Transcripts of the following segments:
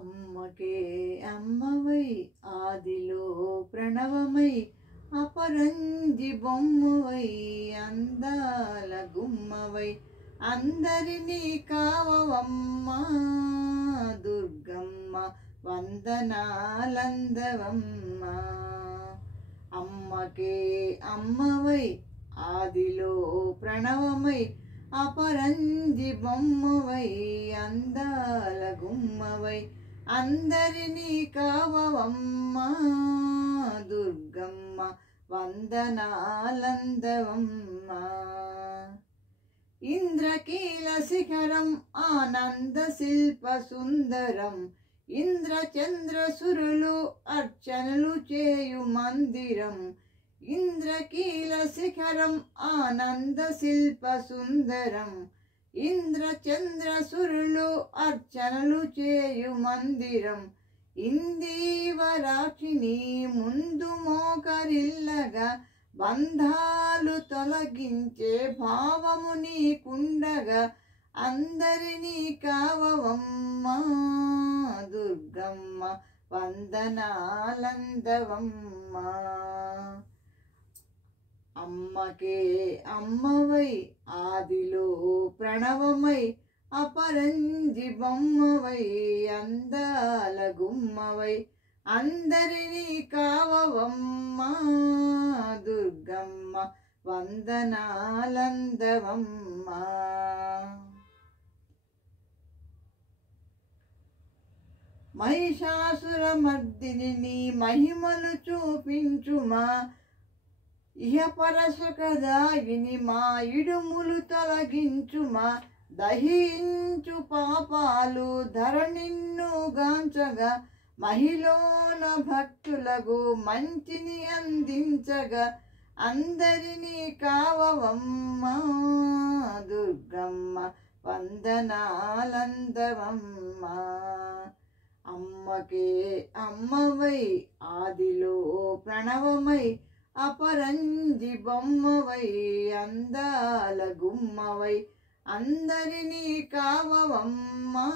అమ్మకే అమ్మవై ఆదిలో ప్రణవమై అపరంజి బొమ్మవై అందాల గుమ్మవై అందరినీ కావవమ్మా దుర్గమ్మ వందనాలందవమ్మా. అమ్మకే అమ్మవై ఆదిలో ప్రణవమై అపరంజి బొమ్మవై అందాల గుమ్మవై అందరినీ కావవమ్మా దుర్గమ్మ వందనాలందవమ్మా. ఇంద్రకీల శిఖరం ఆనంద శిల్ప సుందరం ఇంద్రచంద్ర సురులు అర్చనలు చేయు మందిరం. ఇంద్రకీల శిఖరం ఆనంద శిల్ప సుందరం ఇంద్రచంద్ర సురులు అర్చనలు చేయు మందిరం. ఇందీవరాక్షిని ముందు మోకరిల్లగా బంధాలు తొలగించే భావము నీకుండగా అందరినీ కావవమ్మా దుర్గమ్మ వందనాలందవమ్మా. అమ్మకే అమ్మవై ఆదిలో ప్రణవమై అపరంజి బొమ్మవై అందాల గుమ్మవై అందరినీ కావవమ్మా దుర్గమ్మ వందనాలందవమ్మా. మహిషాసురమర్దిని నీ మహిమలు చూపించుమా ఇహపర సుఖదాయిని మా ఇడుములు తొలగించుమా. దహించు పాపాలు ధరణిన్ను గాంచగా మహిళన భక్తులకు మంచిని అందించగా అందరినీ కావవమ్మా దుర్గమ్మ వందనాలందవమ్మా. అమ్మకే అమ్మవై ఆదిలో ప్రణవమై అపరంజి బొమ్మవై అందాల గుమ్మవై అందరినీ కావవమ్మా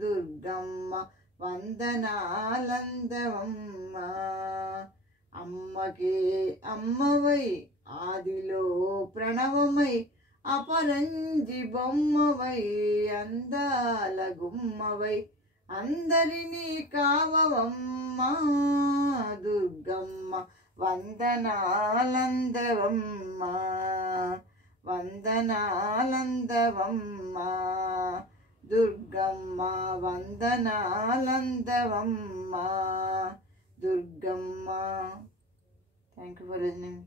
దుర్గమ్మ వందనాలందవమ్మా. అమ్మకే అమ్మవై ఆదిలో ప్రణవమై అపరంజి బొమ్మవై అందాల గుమ్మవై అందరినీ కావవమ్మా దుర్గమ్మ వందనాలందవమ్మా వందనాలందవమ్మా. దుర్గమ్మ వందనాలందవమ్మా Durgamma. Thank you for listening.